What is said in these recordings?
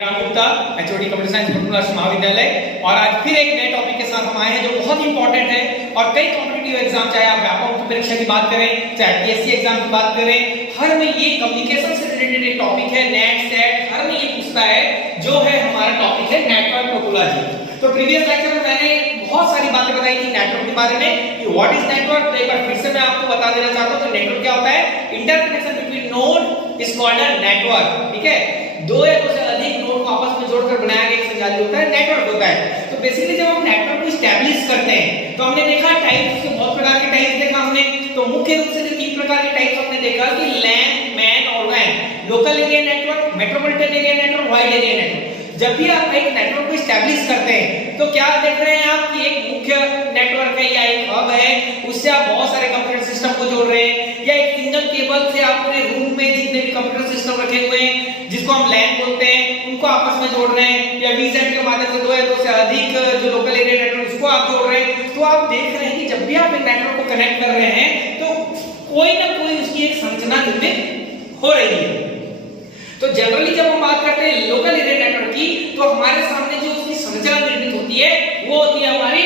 Gupta HOD computer science plus महाविद्यालय। और आज फिर एक नए टॉपिक के साथ हम आए हैं जो बहुत इंपॉर्टेंट है। और कई कॉम्पिटिटिव एग्जाम, चाहे आप व्यापक की परीक्षा की बात करें, चाहे पीएससी एग्जाम की बात करें, हर में ये कम्युनिकेशन से रिलेटेड एक टॉपिक है। नेट सेट हर में ये पूछता है, जो है हमारा टॉपिक है नेटवर्क टोपोलॉजी। तो प्रीवियस लेक्चर में मैंने बहुत सारी बातें बताई थी नेटवर्क के बारे में कि व्हाट इज नेटवर्क। तो एक बार फिर से मैं आपको बता देना चाहता हूं कि नेटवर्क क्या होता है। Interconnection between node is called a network. ठीक है, दो या दो से अधिक नोड को आपस में जोड़कर बनाया गया एक संजाली होता है, नेटवर्क होता है। तो बेसिकली जब हम नेटवर्क को एस्टैब्लिश करते हैं तो हमने देखा टाइप्स के, बहुत प्रकार के टाइप्स देखा हमने। तो मुख्य रूप से जो तीन प्रकार के टाइप्स हमने देखा कि लैन, मैन और वैन। Local area network, metropolitan area network, wide area network. जब भी आप एक नेटवर्क को एस्टैब्लिश करते हैं तो क्या देख रहे हैं आप कि एक मुख्य नेटवर्क है या एक हब है, उससे आप बहुत सारे कंप्यूटर सिस्टम को जोड़ रहे हैं, या एक सिंगल केबल से आप पूरे रूम में जितने भी कंप्यूटर सिस्टम रखे हुए हैं जिसको हम लैन बोलते हैं उनको आपस में जोड़ रहे हैं, या वीजेड के माध्यम से दो या दो से अधिक जो लोकल एरिया नेटवर्क उसको आप जोड़ रहे हैं। तो आप देख रहे हैं कि जब भी आप एक नेटवर्क को कनेक्ट कर रहे हैं तो कोई ना कोई उसकी एक संरचना निर्मित हो रही है। तो जनरली जब हम बात करते हैं लोकल एरिया नेटवर्क की, तो हमारे सामने जो उसकी संरचना निर्मित होती है वो होती है हमारी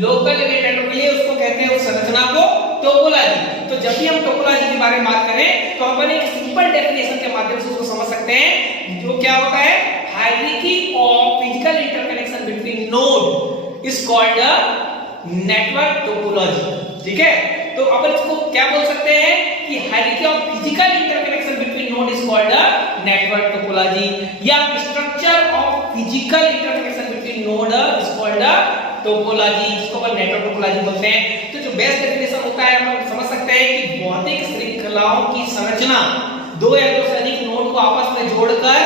लोकल एरिया नेटवर्क के लिए, उसको कहते हैं उस संरचना को टोपोलॉजी। तो जब भी हम टोपोलॉजी के बारे में बात करें तो अपन एक सिंपल डेफिनेशन के माध्यम से उसको समझ सकते हैं, जो क्या होता है, hierarchy of physical interconnection between node is called a network topology. ठीक है, तो अपन इसको क्या बोल सकते हैं कि hierarchy of physical interconnection between node is called a network topology, या structure of physical interconnection between node is called a topology, जिसको अपन नेटवर्क टोपोलॉजी बोलते हैं। तो जो बेस्ट डेफिनेशन होता है हम समझ सकते हैं कि भौतिक श्रृंखलाओं की संरचना दो या दो से अधिक नोड को आपस में जोड़कर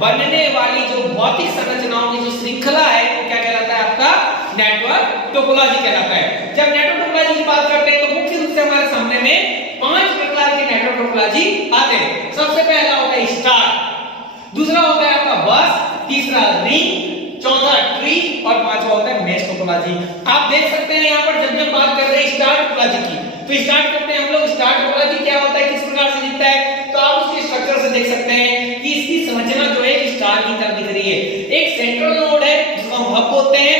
बनने वाली जो भौतिक संरचनाओं की जो श्रृंखला है वो क्या कहलाता है, आपका नेटवर्क टोपोलॉजी कहलाता है। जब नेटवर्क टोपोलॉजी की बात करते हैं तो मुख्य रूप से हमारे सामने में 5 प्रकार के नेटवर्क टोपोलॉजी आते हैं। सबसे पहला होता है स्टार, दूसरा होता है आपका बस, तीसरा रिंग, चौथा ट्री और पांचवा होता है मेश टोपोलॉजी। आप देख सकते हैं यहाँ पर जब भी हम बात कर रहे हैं स्टार टोपोलॉजी की, तो स्टार्ट करते हैं हम लोग। स्टार टोपोलॉजी क्या होता है, किस प्रकार से दिखता है, तो आप उसके स्ट्रक्चर से देख सकते हैं कि इसकी संरचना जो है स्टार की तरह दिख रही है। एक सेंट्रल नोड है जिसको हम हब बोलते हैं,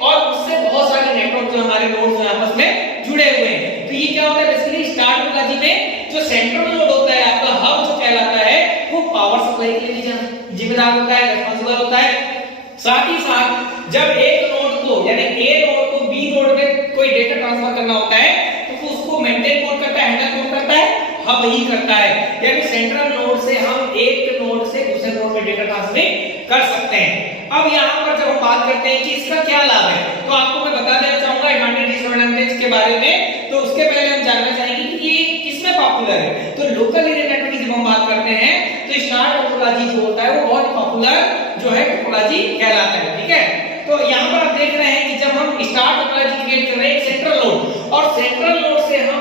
और उससे बहुत सारे नेटवर्क जो हमारे नोड्स हैं आपस में जुड़े हुए हैं। तो ये क्या होता है, बेसिकली स्टार टोपोलॉजी में जो सेंट्रल नोड होता है, आपका हब जो कहलाता है, वो पावर सप्लाई के लिए जिम्मेदार होता है, रिस्पांसिबल होता है। साथ ही साथ जब एक नोड को, यानी ए नोड को बी नोड में कोई डेटा ट्रांसफर करना होता है तो उसको मेंटेन कौन करता है, हैंडल कौन करता है, हब ही करता है। यानी सेंट्रल नोड से हम एक नोड से दूसरे नोड में डेटा ट्रांसफर कर सकते हैं। अब यहाँ पर जब हम बात करते हैं कि इसका क्या लाभ है, तो आपको मैं बता देना चाहूंगा एडवांटेज डिसएडवांटेज के बारे में। तो उसके पहले हम जानना चाहेंगे कि ये किसमें पॉपुलर है। तो लोकल एरिया नेटवर्क की जब हम बात करते हैं तो स्टार टोपोलॉजी जो होता है वो बहुत पॉपुलर जो है टोपोलॉजी कहलाता है। ठीक है, तो यहाँ पर आप देख रहे हैं कि जब हम स्टार टोपोलॉजी क्रिएट कर रहे हैं एक सेंट्रल नोड, और सेंट्रल नोड से हम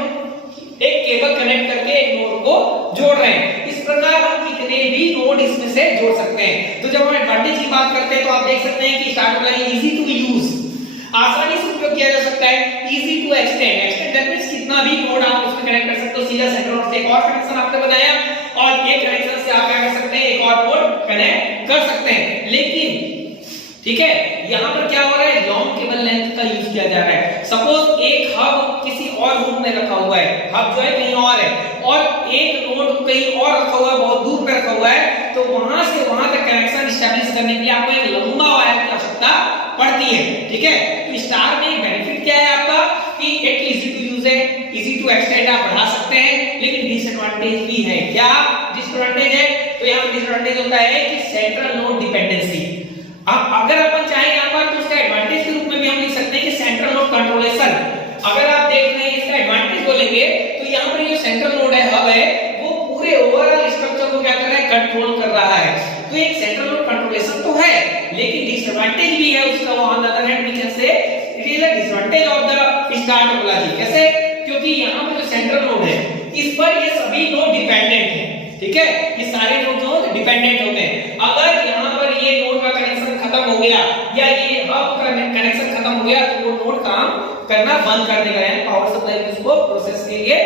एक केबल कनेक्ट करके एक नोड को जोड़ रहे हैं। इस प्रकार हम कितने भी नोड इसमें से जोड़ सकते हैं। तो जब हम एडवांटेज की बात करते हैं तो आप देख सकते हैं कि star topology easy to use, आसानी से उपयोग किया जा सकता है, easy to extend, extend that means कितना भी नोड आप उसमें कनेक्ट कर सकते हो। सीधा सेंट्रल नोड से एक और कनेक्शन आपने बनाया और एक कनेक्शन से आप क्या कर सकते हैं, एक और नोड कनेक्ट कर सकते हैं। लेकिन ठीक है, यहाँ पर क्या हो रहा है, लॉन्ग केबल लेंथ का यूज किया जा रहा है। सपोज एक हब किसी और रूम में रखा हुआ है, हब जो है कहीं और है, और एक नोड कहीं और रखा हुआ है, बहुत दूर पे रखा हुआ है, तो वहां से वहां तक कनेक्शन एस्टैब्लिश करने के लिए आपको एक लंबा वायर की आवश्यकता पड़ती है। ठीक है, तो स्टार में बेनिफिट क्या है आपका कि एक इजी टू यूज है, इजी टू एक्सटेंड आप बढ़ा सकते हैं, लेकिन डिसएडवांटेज भी है। क्या डिसएडवांटेज है, तो यहाँ डिसएडवांटेज होता है कि सेंट्रल नोड डिपेंडेंसी। अब अगर अपन चाहें यहाँ पर तो उसका एडवांटेज के रूप में भी हम लिख सकते हैं कि सेंट्रल नोड कंट्रोलेशन। अगर आप देख रहे हैं इसका एडवांटेज बोलेंगे तो यहाँ पर ये सेंट्रल नोड है, हब है, वो पूरे ओवरऑल स्ट्रक्चर को क्या कर रहा है, कंट्रोल कर रहा है। तो एक सेंट्रल नोड कंट्रोलेशन तो है, लेकिन डिसएडवांटेज भी है उसका। On the other hand we can say it is a disadvantage of the star topology. कैसे, क्योंकि यहाँ पर जो सेंट्रल नोड है इस पर ये सभी नोड डिपेंडेंट है। ठीक है, ये सारे नोड जो डिपेंडेंट होते हैं। अगर यहाँ पर ये नोड का कनेक्शन खत्म हो गया या ये हब का कनेक्शन खत्म हो गया तो वो नोड काम करना बंद कर देगा, यानी पावर सप्लाई उसको प्रोसेस के लिए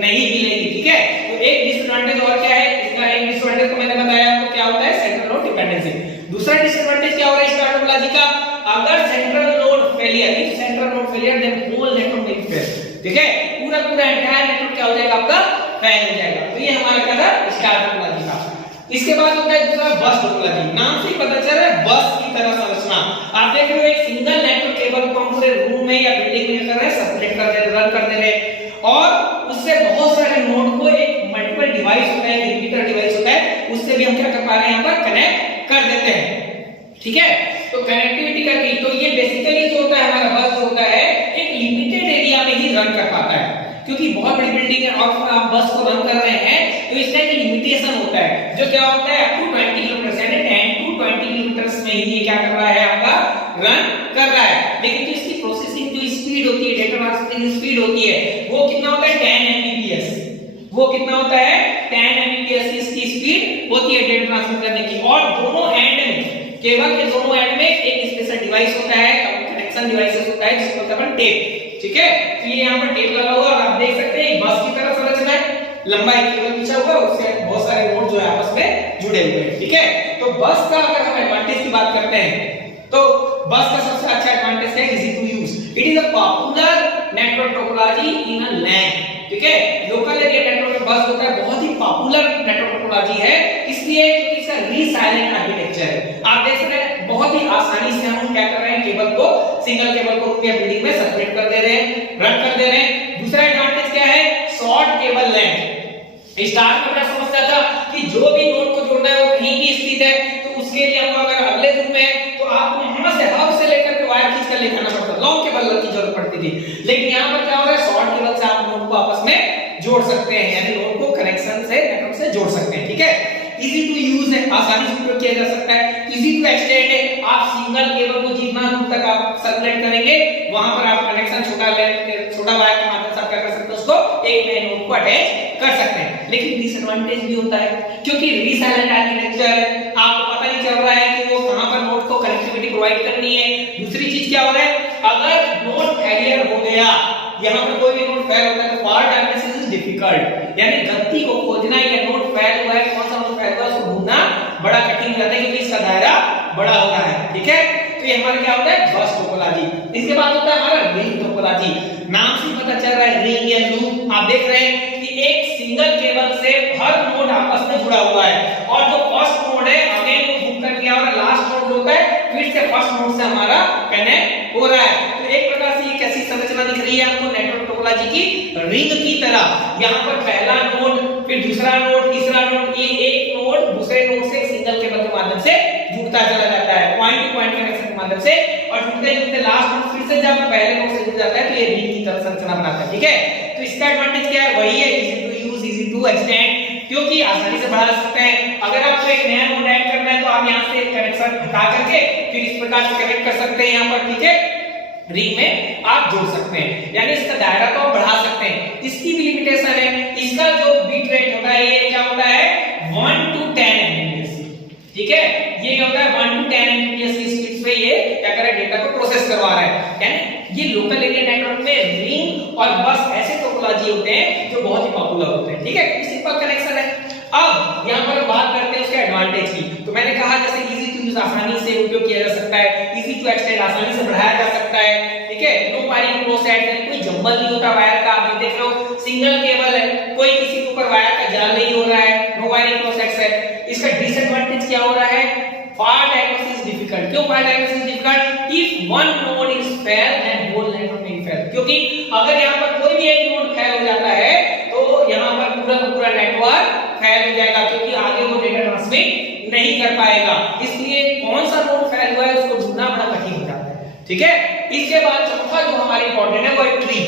नहीं मिलेगी। ठीक है, तो एक डिसएडवांटेज और क्या है इसका, एक डिसएडवांटेज को मैंने बताया आपको क्या होता है, सेंट्रल नोड डिपेंडेंसी। दूसरा डिसएडवांटेज क्या हो रहा है स्टार टोपोलॉजी का, अगर central node failure, if central node failure then whole network will fail, ठीक है, पूरा एंटायर नेटवर्क क्या हो जाएगा आपका, फेल हो जाएगा। तो ये हमारा क्या था स्टार टोपोलॉजी का। इसके बाद होता है दूसरा बस टोपोलॉजी, नाम से ही पता चल रहा है बस की तरह संरचना। आप देख रहे हो एक सिंगल नेटवर्क केबल को हम पूरे रूम में या बिल्डिंग में कर रहे हैं, सर्कुलेट कर दे रहे, रन कर दे रहे, और उससे बहुत सारे नोड को एक मल्टीपल डिवाइस होता है, रिपीटर डिवाइस होता है, उससे भी हम क्या कर पा रहे हैं यहाँ पर कनेक्ट कर देते हैं, ठीक है। तो कनेक्टिविटी करके, तो ये बेसिकली जो होता है हमारा बस जो होता है एक लिमिटेड एरिया में ही रन कर पाता है, क्योंकि बहुत बड़ी बिल्डिंग है और आप बस को रन कर रहे हैं तो इसका एक लिमिटेशन होता है, जो क्या होता है अप टू 20 किलोमीटर से 10 टू 20 किलोमीटर में ही ये क्या कर रहा है आपका रन कर रहा है। लेकिन जो इसकी प्रोसेसिंग जो स्पीड होती है, डेटा ट्रांसफर की स्पीड होती है, वो कितना होता है 10 एमबीपीएस, वो कितना होता है 10 एमबीपीएस इसकी स्पीड होती है डेटा ट्रांसफर करने की। और दोनों एंड में, केबल के दोनों एंड में एक स्पेशल डिवाइस होता है, कनेक्शन डिवाइसेस होता है जिसको कहते हैं टेप, ठीक है। तो ये यहाँ पर टेप लगा हुआ और आप देख सकते हैं बस की तरह संरचना है, लंबा एक केबल बिछा हुआ है, उससे बहुत सारे नोड जो है आपस में जुड़े हुए हैं, ठीक है। तो बस का अगर हम एडवांटेज की बात करते हैं तो बस का सबसे अच्छा एडवांटेज है easy to use, it is a popular network topology in a LAN, ठीक है। लोकल एरिया नेटवर्क में बस होता है बहुत ही पॉपुलर नेटवर्क टोपोलॉजी है, इसलिए क्योंकि इसका रीसाइलेंट आर्किटेक्चर है। आप देख सकते हैं बहुत ही आसानी से हम क्या कर रहे हैं, केबल को, सिंगल केबल को रूम या बिल्डिंग में सर्कुलेट कर दे रहे हैं, रन कर दे रहे हैं। दूसरा एडवांटेज क्या है, शॉर्ट केबल लेंथ। स्टार में बड़ा समस्या था कि जो भी नोड को जोड़ना है वो कहीं भी स्थित है, तो उसके लिए हम अगर अगले रूम में है तो आपको वहां से हब से लेकर के वायर खींच कर ले जाना पड़ता, लॉन्ग केबल की जरूरत पड़ती थी। लेकिन यहाँ पर क्या हो रहा है, शॉर्ट केबल से आप नोड को आपस में जोड़ सकते हैं, यानी नोड को कनेक्शन से नेटवर्क से जोड़ सकते हैं, ठीक है। इजी टू यूज है, आसानी से उपयोग किया जा सकता है। इजी टू एक्सटेंड है, आप सिंगल केबल को जितना दूर तक आप सर्कुलेट करेंगे वहां पर आप कनेक्शन छोटा वायर के माध्यम से आप क्या कर सकते हैं, उसको एक नए नोड को अटैच कर सकते हैं। लेकिन डिसएडवांटेज भी होता है, क्योंकि रीसाइलेंट आर्किटेक्चर है, आपको पता नहीं चल रहा है कि वो कहां पर नोड को कनेक्टिविटी प्रोवाइड करनी है। दूसरी चीज क्या हो रहा है, अगर नोड फेलियर हो गया, यहां पर कोई भी नोड फेल होता है तो फॉल्ट डायग्नोसिस इज डिफिकल्ट, यानी गलती को खोजना या नोड फेल हुआ है, कौन सा नोड फेल हुआ है उसको ढूंढना बड़ा कठिन रहता है, क्योंकि इसका दायरा बड़ा होता है, ठीक है। तो ये हमारा क्या होता है बस टोपोलॉजी। इसके बाद होता है हमारा रिंग टोपोलॉजी, नाम से पता चल रहा है रिंग या लूप। आप देख रहे हैं कि एक सिंगल केबल से हर नोड आपस में जुड़ा हुआ है, और जो फर्स्ट नोड है अगेन वो हुक कर दिया और लास्ट नोड होता है फिर से फर्स्ट नोड से हमारा कनेक्ट हो रहा है। तो एक प्रकार से ये कैसी संरचना दिख रही है आपको नेटवर्क टोपोलॉजी की, रिंग की तरह। यहाँ पर पहला नोड, फिर दूसरा नोड, तीसरा नोड, ये एक नोड दूसरे नोड से सिंगल केबल के माध्यम से जुड़ता चला जाता है, पॉइंट टू पॉइंट कनेक्शन के माध्यम से, और जुड़ते जुड़ते लास्ट नोड फिर से जब पहले नोड से जुड़ जाता है तो ये रिंग की तरह संरचना बनाता है, ठीक है। तो इसका एडवांटेज क्या है, वही है easy to use, easy to extend, क्योंकि आसानी से बढ़ा सकते हैं। अगर आपको एक नया नोड ऐड करना है तो आप यहाँ से कनेक्शन हटा करके फिर इस प्रकार से कनेक्ट कर सकते हैं यहाँ पर, ठीक है, रिंग में आप जोड़ सकते हैं, यानी इसका दायरा को आप बढ़ा सकते हैं। इसकी भी लिमिटेशन है, इसका जो बिट रेट होता है ये क्या होता है 1 to 10 एमबीपीएस, ठीक है। ये क्या होता है 1 to 10 एमबीपीएस की स्पीड पे ये क्या कर रहा है, डेटा को प्रोसेस करवा रहा है। यानी ये लोकल एरिया नेटवर्क में रिंग और बस ऐसे टोपोलॉजी होते हैं जो बहुत ही पॉपुलर होते हैं, ठीक है, सिंपल कनेक्शन है। अब यहाँ पर बात करते हैं उसके एडवांटेज की। तो मैंने कहा जैसे इजी टू यूज, आसानी से उपयोग किया जा सकता है, इजी टू एक्सटेंड, आसानी से बढ़ाया जा सकता है, ठीक है। नो वायरिंग प्रोसेस, कोई जंबल नहीं होता वायर का। आप देख लो सिंगल केबल है, कोई किसी के ऊपर वायर का जाल नहीं हो रहा है, नो वायरिंग प्रोसेस है। इसका डिसएडवांटेज क्या हो रहा है, फॉल्ट डायग्नोसिस डिफिकल्ट। क्यों fault diagnosis difficult, if one node is fail then whole network will fail, क्योंकि अगर यहाँ पर कोई भी एक नोड फेल हो जाता है तो यहाँ पर पूरा नेटवर्क फेल हो जाएगा, क्योंकि आगे वो डेटा ट्रांसमिट नहीं कर पाएगा। इसलिए कौन सा नोड फेल हुआ है उसको ढूंढना बड़ा कठिन हो जाता है, ठीक है। इसके बाद चौथा जो हमारी इंपॉर्टेंट है वो है ट्री।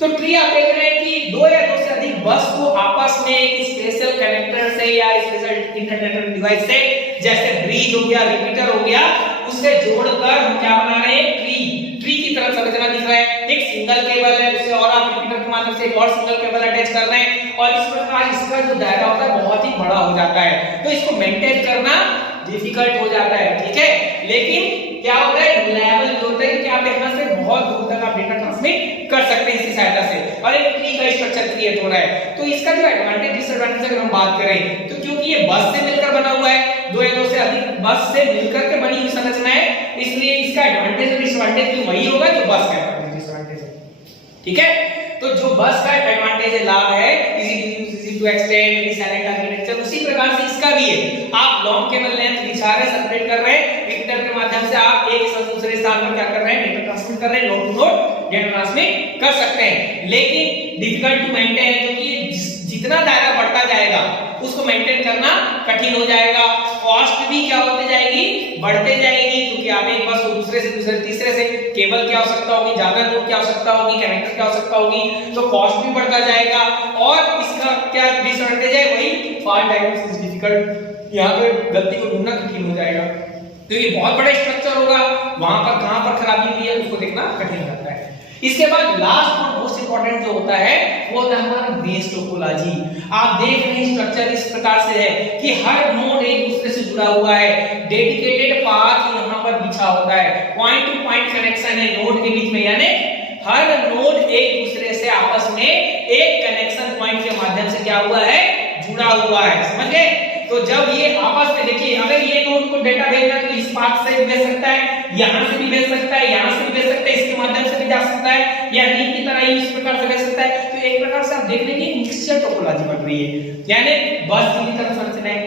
तो ट्री आप देख रहे हैं कि दो या दो से अधिक बस को आपस में एक स्पेशल कनेक्टर से या स्पेशल इंटरनेट डिवाइस से, जैसे ब्रिज हो गया, रिपीटर हो गया, उससे जोड़कर हम क्या बना रहे हैं, ट्री की तरह संरचना दिख रहा है। एक सिंगल केबल है, उससे और आप रिपीटर के माध्यम से एक और सिंगल केबल अटैच कर रहे हैं, और इस प्रकार इसका जो दायरा होता है बहुत ही बड़ा हो जाता है, तो इसको मेंटेन करना डिफिकल्ट हो जाता है, ठीक है। लेकिन क्या होता है, रिलायबल भी होता है कि आप यहाँ से बहुत दूर तक आप डेटा ट्रांसमिट कर सकते हैं इसकी सहायता से, और एक ट्री का स्ट्रक्चर क्रिएट हो रहा है। तो इसका जो एडवांटेज डिसएडवांटेज अगर हम बात करें तो क्योंकि ये बस से मिलकर बना हुआ है, दो या दो से अधिक बस से मिलकर के बनी हुई संरचना है, इसलिए इसका एडवांटेज और डिसएडवांटेज भी वही होगा जो बस का एडवांटेज डिसएडवांटेज है। ठीक है, तो जो बस का एडवांटेज है, लाभ है, easy to extend, silent architecture, उसी प्रकार से इसका भी है। आप लॉन्ग केबल लेंथ बिछा रहे, सेपरेट कर रहे हैं, रिपीटर के माध्यम से आप एक से दूसरे स्थान पर क्या कर रहे हैं, डेटा ट्रांसमिट कर रहे हैं, node to node data transmit कर सकते हैं। लेकिन डिफिकल्ट टू मेंटेन है, क्योंकि जितना दायरा बढ़ता जाएगा उसको मेंटेन करना कठिन हो जाएगा, कॉस्ट भी क्या होती जाएगी, बढ़ते जाएगी, क्योंकि आप एक बस दूसरे से दूसरे तीसरे से केबल की आवश्यकता होगी, ज्यादा नोड की आवश्यकता होगी, कनेक्टर की आवश्यकता होगी, तो कॉस्ट भी बढ़ता जाएगा। और इसका क्या डिसएडवांटेज है, वही फाल्ट डायग्नोसिस इज डिफिकल्ट, यहाँ पे गलती को ढूंढना कठिन हो जाएगा। तो ये बहुत बड़ा स्ट्रक्चर होगा, वहां पर कहां पर खराबी हुई है उसको देखना कठिन होता है। इसके बाद लास्ट और मोस्ट इंपॉर्टेंट जो होता है वो होता है हमारा बेस टोपोलॉजी। आप देख रहे हैं स्ट्रक्चर इस प्रकार से है कि हर नोड एक दूसरे से जुड़ा हुआ है, डेडिकेटेड पाथ यहां पर बिछा होता है, पॉइंट टू पॉइंट कनेक्शन है नोड के बीच में, यानी हर नोड एक दूसरे से आपस में एक कनेक्शन पॉइंट के माध्यम से क्या हुआ है, जुड़ा हुआ है। समझ गए? तो जब ये आपस में, देखिए अगर ये नोड को डेटा भेजना है तो इस पाथ से भी भेज सकता है, यहां से भी भेज सकता है, यहां से भी भेज सकता है, इसके माध्यम से भी जा सकता है, या रिंग की तरह ही इस प्रकार से भेज सकता है। तो एक प्रकार से आप देख रहे हैं कि मिक्सचर टोपोलॉजी बन रही है, यानी बस की तरह संरचना है,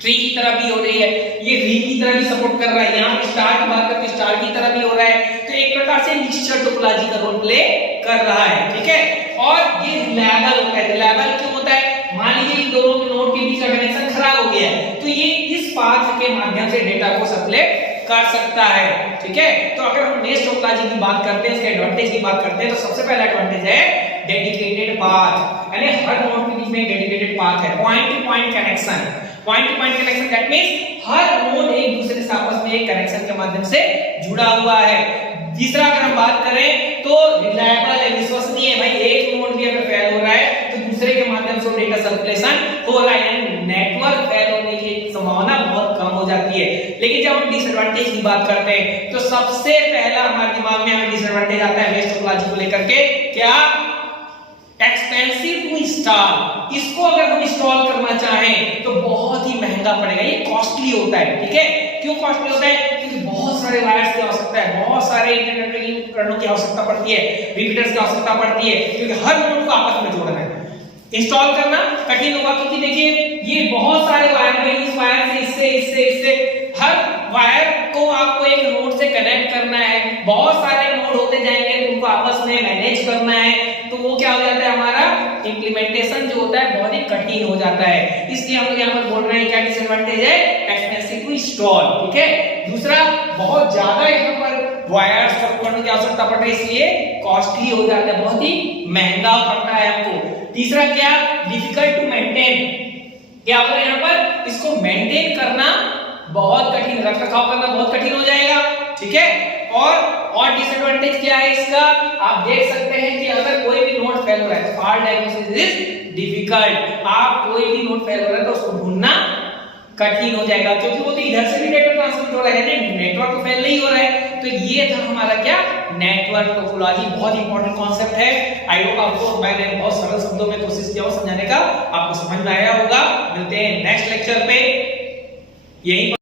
ट्री की तरह भी हो रही है, ये रिंग की तरह भी सपोर्ट कर रहा है, यहाँ पे स्टार की बात करते स्टार की तरह भी हो रहा है। तो एक प्रकार से मिक्सचर टोपोलॉजी का रोल प्ले कर रहा है। ठीक है, और ये रिलायबल होता है। रिलायबल क्यों होता है? मान लीजिए इन दोनों के नोड के बीच का कनेक्शन खराब हो गया है, तो ये इस पाथ के माध्यम से डेटा को सप्लाई कर सकता है। ठीक है, तो अगर हम बेस टोपोलॉजी की बात करते हैं, इसके एडवांटेज की बात करते हैं, तो सबसे पहला एडवांटेज है डेडिकेटेड पाथ, यानी हर नोड के बीच में डेडिकेटेड पाथ है, point two point connection. Point two point connection that means her node एक दूसरे से आपस में एक कनेक्शन के माध्यम से जुड़ा हुआ है। तीसरा अगर हम बात करें तो रिलायबल है, विश्वसनीय है। भाई एक नोड भी अगर फेल हो रहा है तो दूसरे के माध्यम से डेटा सर्कुलेशन हो रहा है, नेटवर्क फेल होने की संभावना बहुत कम हो जाती है। लेकिन जब हम डिसएडवांटेज की बात करते हैं तो सबसे पहला हमारे दिमाग में हमें डिसएडवांटेज आता है बेस टोपोलॉजी को लेकर के, क्या? Expensive to install. इसको अगर हम इंस्टॉल करना चाहें तो बहुत ही महंगा पड़ेगा, ये कॉस्टली होता है। ठीक है, क्यों कॉस्टली होता है? क्योंकि बहुत सारे वायर्स की आवश्यकता है, बहुत सारे इंटरनेट उपकरणों की आवश्यकता पड़ती है, रिपीटर्स की आवश्यकता पड़ती है, क्योंकि हर नोड को आपस में जोड़ना है। इंस्टॉल करना कठिन होगा, क्योंकि देखिए ये बहुत सारे वायर हैं, इस वायर से इससे इससे इससे, हर वायर को आपको एक नोड से कनेक्ट करना है, बहुत सारे नोड होते जाएंगे तो उनको आपस में मैनेज करना है, तो वो क्या हो जाता है, हमारा इंप्लीमेंटेशन जो होता है बहुत ही कठिन हो जाता है। इसलिए हम लोग यहाँ पर बोल रहे हैं क्या डिसएडवांटेज है, एक्सपेंसिव टू इंस्टॉल। ठीक है, दूसरा बहुत ज्यादा यहाँ पर वायर्स और उपकरणों की आवश्यकता पड़ रही है, इसलिए कॉस्टली हो जाता है, बहुत ही महंगा पड़ता है आपको। तीसरा क्या, डिफिकल्ट टू मेंटेन, क्या होगा यहाँ पर, इसको मेंटेन करना बहुत कठिन, रखरखाव करना बहुत कठिन हो जाएगा। ठीक है, और डिसएडवांटेज क्या है इसका, आप देख सकते हैं कि अगर कोई भी नोड फेल हो रहा है, फॉल्ट डायग्नोसिस इज डिफिकल्ट। आप कोई भी नोड फेल हो रहा है तो उसको ढूंढना कठिन हो जाएगा, क्योंकि वो तो इधर से भी डेटा ट्रांसमिट हो रहा है, नेटवर्क तो फेल नहीं हो रहा है। तो ये था हमारा क्या, नेटवर्क टोपोलॉजी, बहुत इंपॉर्टेंट कॉन्सेप्ट है। आई होप आपको मैंने बहुत सरल शब्दों में कोशिश किया समझाने का, आपको समझ में आया होगा। मिलते हैं नेक्स्ट लेक्चर पे, यही